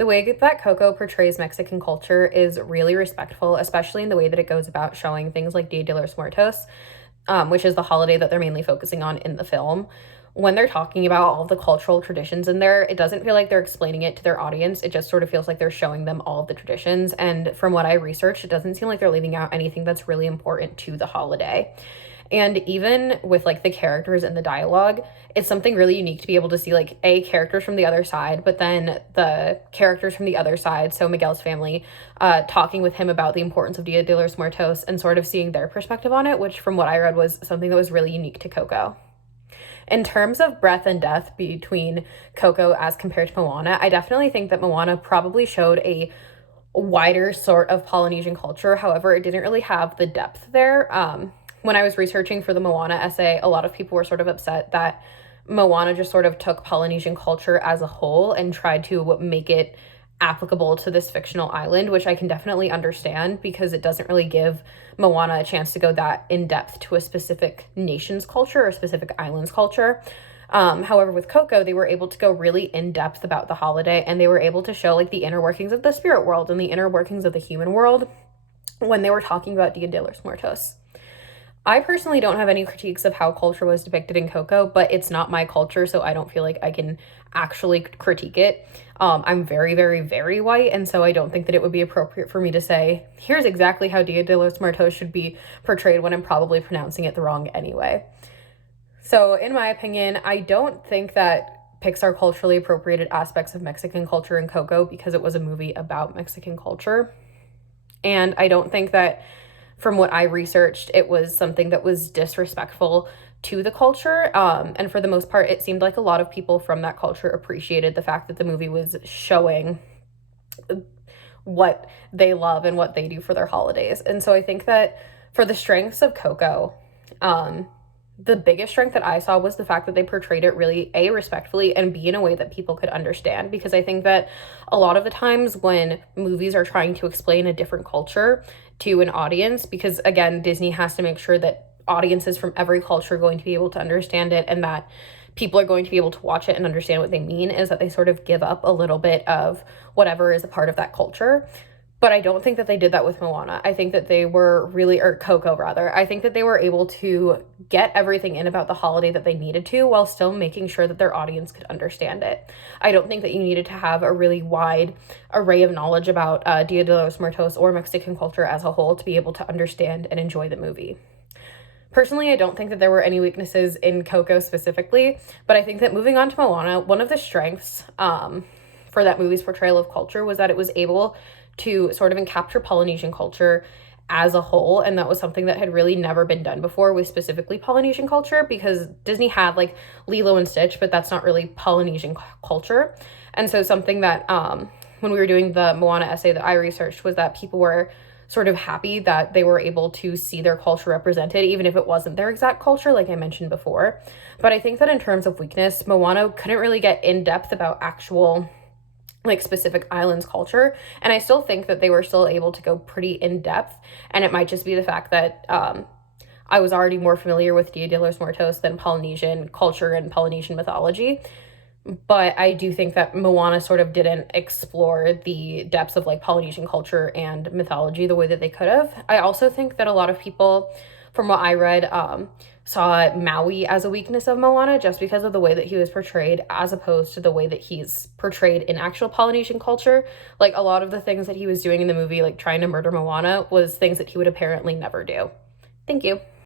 The way that Coco portrays Mexican culture is really respectful, especially in the way that it goes about showing things like Dia de los Muertos, which is the holiday that they're mainly focusing on in the film. When they're talking about all of the cultural traditions in there, it doesn't feel like they're explaining it to their audience. It just sort of feels like they're showing them all of the traditions. And from what I researched, it doesn't seem like they're leaving out anything that's really important to the holiday. And even with like the characters and the dialogue, it's something really unique to be able to see like characters from the other side, but then the characters from the other side, so Miguel's family, talking with him about the importance of Dia de los Muertos and sort of seeing their perspective on it, which from what I read was something that was really unique to Coco. In terms of breadth and depth between Coco as compared to Moana, I definitely think that Moana probably showed a wider sort of Polynesian culture. However, it didn't really have the depth there. When I was researching for the Moana essay, a lot of people were sort of upset that Moana just sort of took Polynesian culture as a whole and tried to make it applicable to this fictional island, which I can definitely understand because it doesn't really give Moana a chance to go that in depth to a specific nation's culture or a specific island's culture. However, with Coco, they were able to go really in depth about the holiday, and they were able to show like the inner workings of the spirit world and the inner workings of the human world when they were talking about Dia de los Muertos. I personally don't have any critiques of how culture was depicted in Coco, but it's not my culture, so I don't feel like I can actually critique it. I'm very, very, very white, and so I don't think that it would be appropriate for me to say, here's exactly how Dia de los Muertos should be portrayed when I'm probably pronouncing it the wrong anyway. So in my opinion, I don't think that Pixar culturally appropriated aspects of Mexican culture in Coco because it was a movie about Mexican culture. And I don't think that, from what I researched, it was something that was disrespectful to the culture. And for the most part, it seemed like a lot of people from that culture appreciated the fact that the movie was showing what they love and what they do for their holidays. And so I think that for the strengths of Coco, the biggest strength that I saw was the fact that they portrayed it really, A, respectfully, and B, in a way that people could understand. Because I think that a lot of the times when movies are trying to explain a different culture to an audience, because again, Disney has to make sure that audiences from every culture are going to be able to understand it and that people are going to be able to watch it and understand what they mean, is that they sort of give up a little bit of whatever is a part of that culture. But I don't think that they did that with Moana. I think that they were really, or Coco rather, I think that they were able to get everything in about the holiday that they needed to while still making sure that their audience could understand it. I don't think that you needed to have a really wide array of knowledge about Dia de los Muertos or Mexican culture as a whole to be able to understand and enjoy the movie. Personally, I don't think that there were any weaknesses in Coco specifically, but I think that moving on to Moana, one of the strengths for that movie's portrayal of culture was that it was able to sort of capture Polynesian culture as a whole, and that was something that had really never been done before with specifically Polynesian culture, because Disney had like Lilo and Stitch, but that's not really Polynesian culture. And so something that when we were doing the Moana essay that I researched was that people were sort of happy that they were able to see their culture represented, even if it wasn't their exact culture, like I mentioned before. But I think that in terms of weakness, Moana couldn't really get in depth about actual like specific islands culture, and I still think that they were still able to go pretty in depth, and it might just be the fact that I was already more familiar with Dia de los Muertos than Polynesian culture and Polynesian mythology. But I do think that Moana sort of didn't explore the depths of like Polynesian culture and mythology the way that they could have. I also think that a lot of people, from what I read, saw Maui as a weakness of Moana just because of the way that he was portrayed as opposed to the way that he's portrayed in actual Polynesian culture. Like a lot of the things that he was doing in the movie, like trying to murder Moana, was things that he would apparently never do. Thank you.